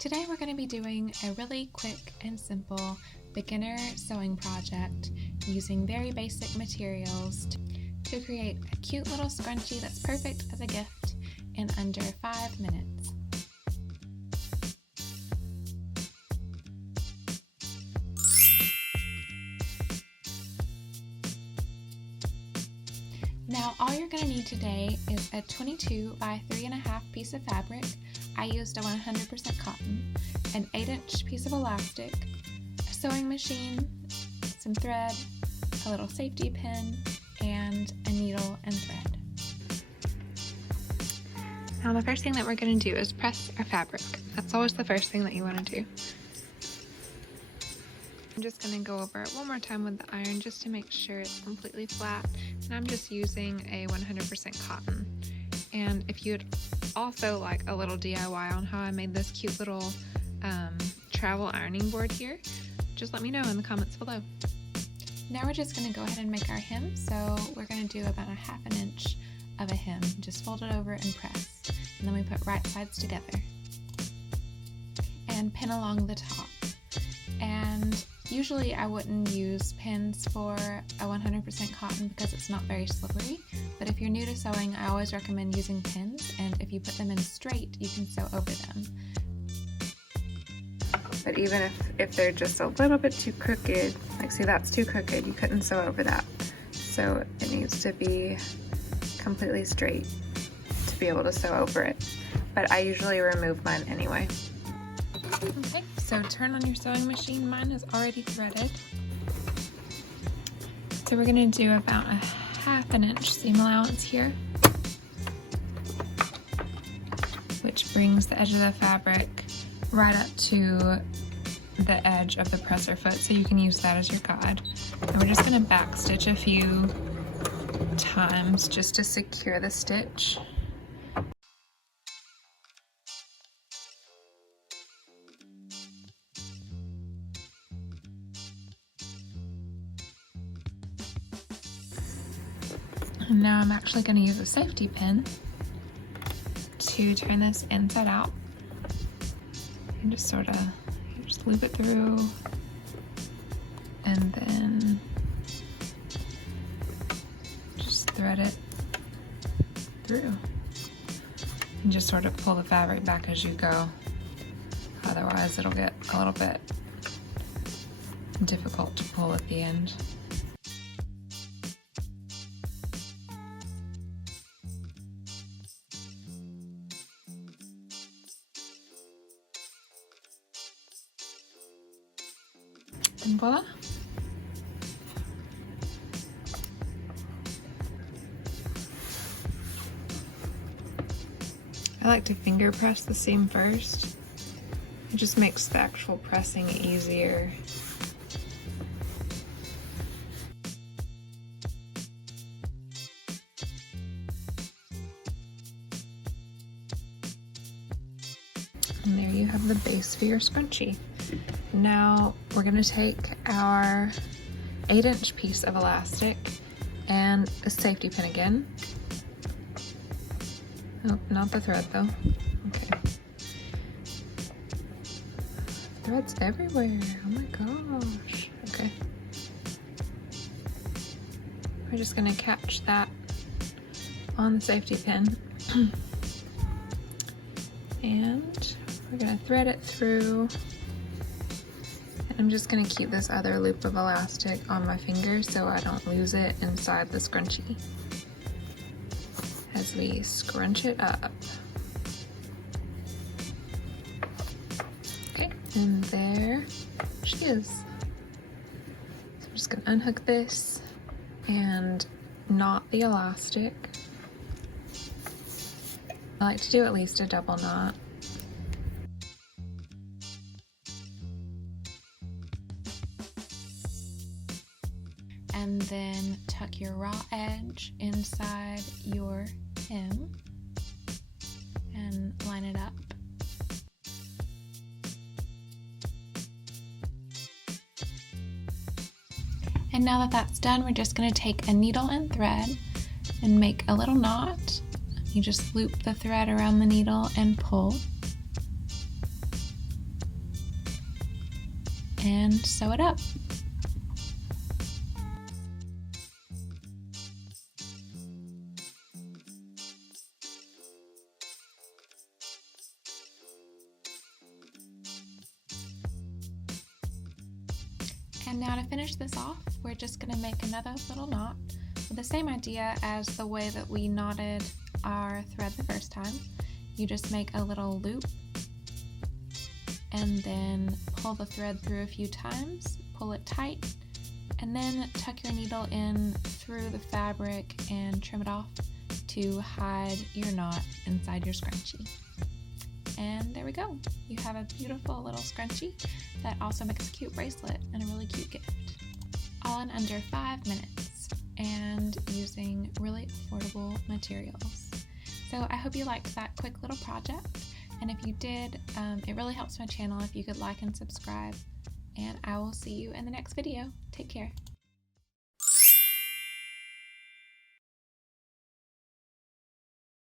Today we're going to be doing a really quick and simple beginner sewing project using very basic materials to create a cute little scrunchie that's perfect as a gift in under 5 minutes. Now all you're going to need today is a 22 by 3.5 piece of fabric. I used a 100% cotton, an 8-inch piece of elastic, a sewing machine, some thread, a little safety pin, and a needle and thread. Now the first thing that we're going to do is press our fabric. That's always the first thing that you want to do. I'm just going to go over it one more time with the iron just to make sure it's completely flat, and I'm just using a 100% cotton. And if you'd also like a little DIY on how I made this cute little travel ironing board here, just let me know in the comments below. Now we're just going to go ahead and make our hem. So we're going to do about a 1/2 inch of a hem. Just fold it over and press. And then we put right sides together. And pin along the top. And usually I wouldn't use pins for a 100% cotton because it's not very slippery, but if you're new to sewing, I always recommend using pins, and if you put them in straight, you can sew over them. But even if they're just a little bit too crooked, like see that's too crooked, you couldn't sew over that. So it needs to be completely straight to be able to sew over it. But I usually remove mine anyway. Okay, so turn on your sewing machine. Mine is already threaded. So we're going to do about a 1/2 inch seam allowance here, which brings the edge of the fabric right up to the edge of the presser foot, so you can use that as your guide. And we're just going to back stitch a few times just to secure the stitch. And now I'm actually going to use a safety pin to turn this inside out and just sort of just loop it through and then just thread it through and just sort of pull the fabric back as you go. Otherwise it'll get a little bit difficult to pull at the end. And voila! I like to finger press the seam first. It just makes the actual pressing easier. And there you have the base for your scrunchie. Now we're going to take our 8-inch piece of elastic and a safety pin again. Oh, not the thread though. Okay. Thread's everywhere. Oh my gosh. Okay. We're just going to catch that on the safety pin. And we're going to thread it through. I'm just going to keep this other loop of elastic on my finger so I don't lose it inside the scrunchie as we scrunch it up. Okay, and there she is. So I'm just going to unhook this and knot the elastic. I like to do at least a double knot. And then tuck your raw edge inside your hem and line it up. And now that that's done, we're just going to take a needle and thread and make a little knot. You just loop the thread around the needle and pull. and sew it up. And now to finish this off, we're just going to make another little knot with the same idea as the way that we knotted our thread the first time. You just make a little loop and then pull the thread through a few times, pull it tight, and then tuck your needle in through the fabric and trim it off to hide your knot inside your scrunchie. And there we go. You have a beautiful little scrunchie that also makes a cute bracelet and a really cute gift. All in under 5 minutes and using really affordable materials. So I hope you liked that quick little project. And if you did, it really helps my channel if you could like and subscribe. And I will see you in the next video. Take care.